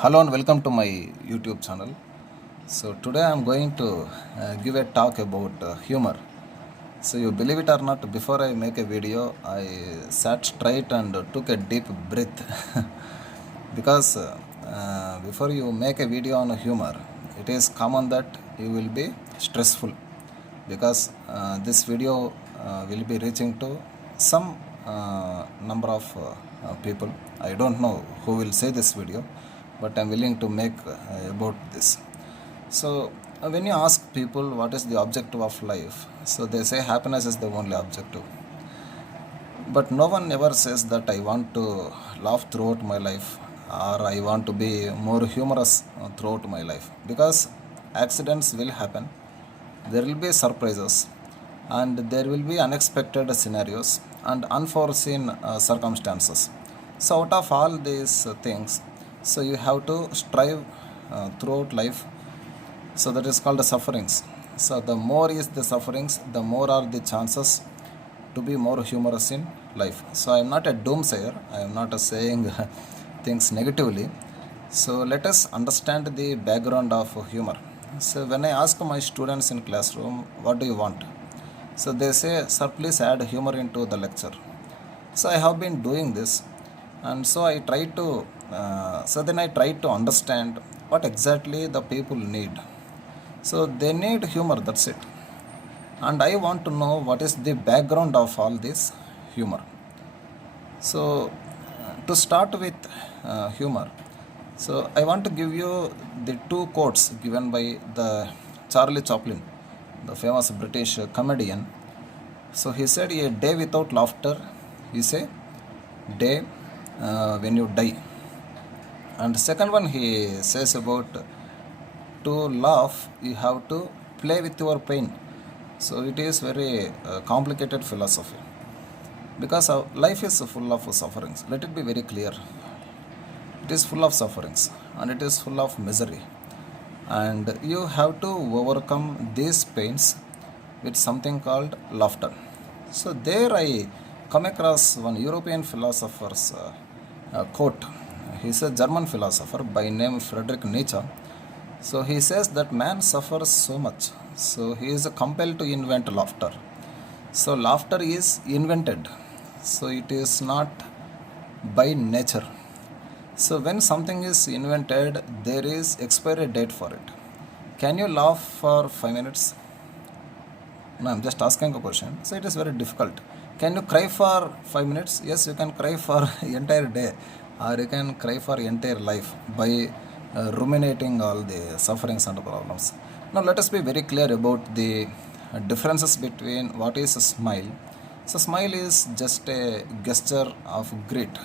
Hello and welcome to my YouTube channel. So today I am going to give a talk about humor. So you believe it or not, before I make a video, I sat straight and took a deep breath because before you make a video on humor, it is common that you will be stressful because this video will be reaching to some number of people. I don't know who will see this video, but I'm willing to make about this. So when you ask people what is the objective of life, so they say happiness is the only objective. But no one ever says that I want to laugh throughout my life or I want to be more humorous throughout my life, because accidents will happen, there will be surprises, and there will be unexpected scenarios and unforeseen circumstances. So out of all these things, so you have to strive throughout life. So that is called the sufferings. So the more is the sufferings, the more are the chances to be more humorous in life. So I am not a doomsayer, I am not saying things negatively. So let us understand the background of humor. So when I ask my students in classroom, what do you want? So they say, sir, please add humor into the lecture. So I have been doing this, and so then I try to understand what exactly the people need. So they need humor, that's it. And I want to know what is the background of all this humor. So to start with humor, so I want to give you the two quotes given by the Charlie Chaplin, the famous British comedian. So he said, a day without laughter is a day when you die. And second one, he says about to laugh you have to play with your pain. So it is very complicated philosophy, because life is full of sufferings. Let it be very clear, it is full of sufferings and it is full of misery, and you have to overcome these pains with something called laughter. So there I come across one European philosopher's quote. He's a German philosopher by name Friedrich Nietzsche. So he says that man suffers so much, so he is compelled to invent laughter. So laughter is invented, so it is not by nature. So when something is invented, there is expiry date for it. Can you laugh for 5 minutes? No, I'm just asking a question. So it is very difficult. Can you cry for 5 minutes? Yes, you can cry for entire day, or you can cry for entire life by ruminating all the sufferings and problems. Now let us be very clear about the differences between what is a smile. So smile is just a gesture of greet,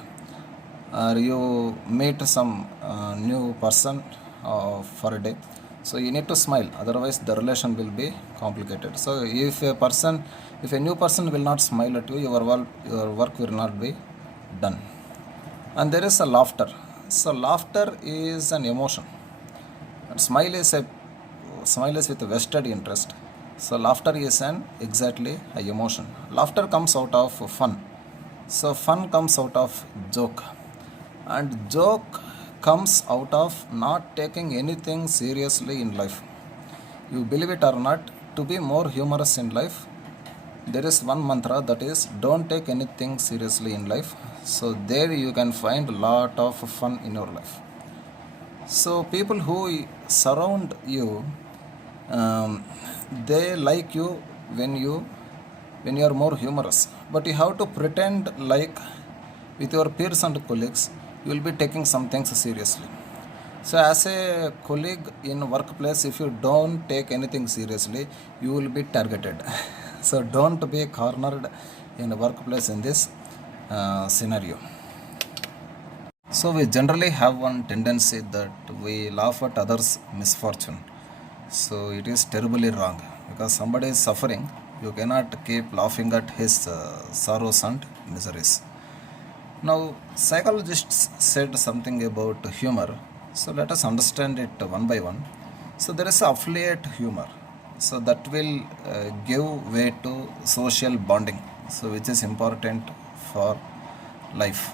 or you meet some new person for a day, so you need to smile, otherwise the relation will be complicated. So if a new person will not smile at you, your work will not be done. And there is a laughter. So laughter is an emotion, and smile is with vested interest. So laughter is an exactly a emotion. Laughter comes out of fun, so fun comes out of joke, and joke comes out of not taking anything seriously in life. You believe it or not, to be more humorous in life, there is one mantra, that is, don't take anything seriously in life. So there you can find a lot of fun in your life. So people who surround you, um, they like you when you are more humorous, but you have to pretend like with your peers and colleagues you will be taking some things seriously. So as a colleague in workplace, if you don't take anything seriously, you will be targeted. So don't be cornered in a workplace in this scenario. So we generally have one tendency that we laugh at others' misfortune. So it is terribly wrong, because somebody is suffering. You cannot keep laughing at his sorrows and miseries. Now, psychologists said something about humor. So let us understand it one by one. So there is affiliate humor. So that will give way to social bonding. So which is important for life.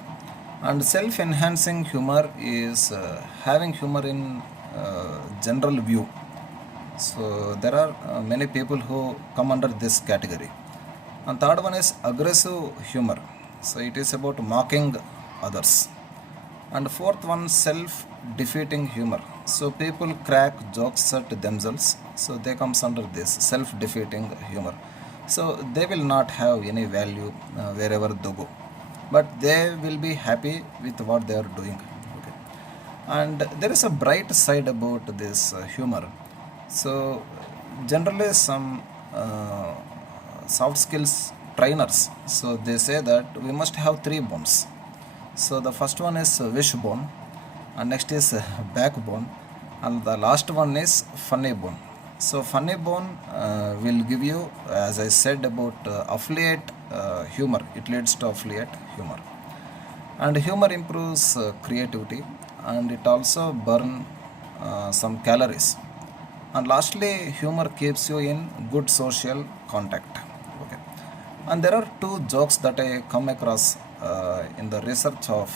And self-enhancing humor is having humor in general view. So there are many people who come under this category. And third one is aggressive humor. So it is about mocking others. And fourth one, self-defeating humor. So people crack jokes at themselves. So they comes under this self-defeating humor. So they will not have any value wherever they go, but they will be happy with what they are doing. Okay. And there is a bright side about this humor. So generally some soft skills trainers, so they say that we must have three bones. So the first one is wishbone, and next is backbone, and the last one is funny bone. So funny bone will give you, as I said, about affiliate humor. It leads to affiliate humor, and humor improves creativity, and it also burn some calories. And lastly, humor keeps you in good social contact. Okay. And there are two jokes that I come across in the research of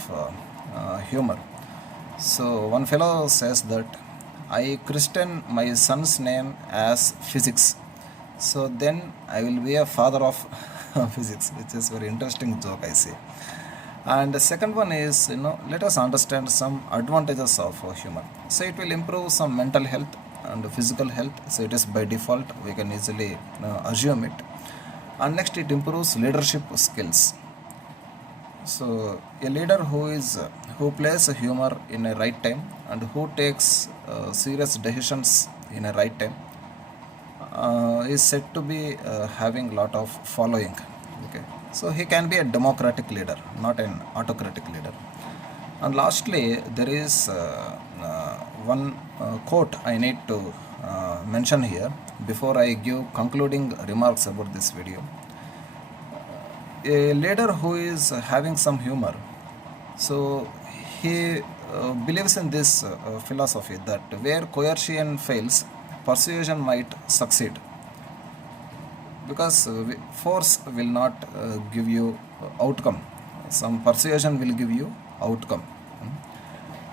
humor. So one fellow says that I christen my son's name as physics, so then I will be a father of physics, which is very interesting joke, I see. And the second one is, let us understand some advantages of humor. So it will improve some mental health and physical health. So it is by default, we can easily assume it. And next, it improves leadership skills. So a leader who plays humor in a right time, and who takes serious decisions in a right time, is said to be having lot of following. Okay. So he can be a democratic leader, not an autocratic leader. And lastly, there is one quote I need to mention here before I give concluding remarks about this video. A leader who is having some humor, so he believes in this philosophy that where coercion fails, persuasion might succeed, because force will not give you outcome. Some persuasion will give you outcome.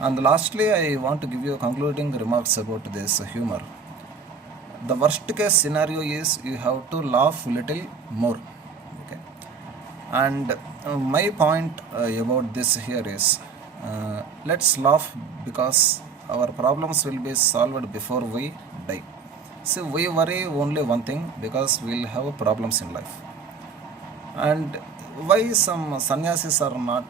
And lastly, I want to give you concluding remarks about this humor. The worst case scenario is you have to laugh little more. Okay. And my point about this here is, let's laugh, because our problems will be solved before we die. See, we worry only one thing, because we'll have problems in life. And why some sannyasis are not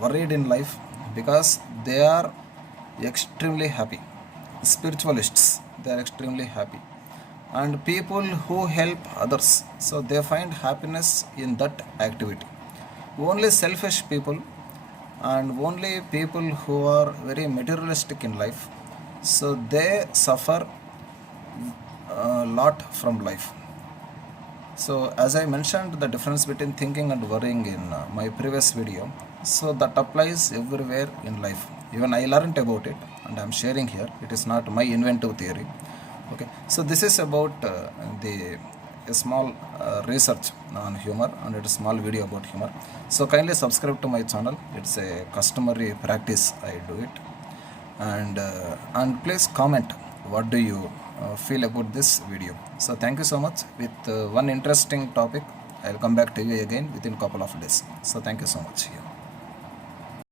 worried in life? Because they are extremely happy. Spiritualists, they are extremely happy. And people who help others, so they find happiness in that activity. Only selfish people and only people who are very materialistic in life, so they suffer a lot from life. So as I mentioned the difference between thinking and worrying in my previous video, so that applies everywhere in life. Even I learned about it and I am sharing here. It is not my inventive theory. Okay, so this is about a small research on humor, and it is a small video about humor. So kindly subscribe to my channel. It's a customary practice, I do it. And please comment what do you feel about this video. So thank you so much. With one interesting topic, I'll come back to you again within a couple of days. So thank you so much.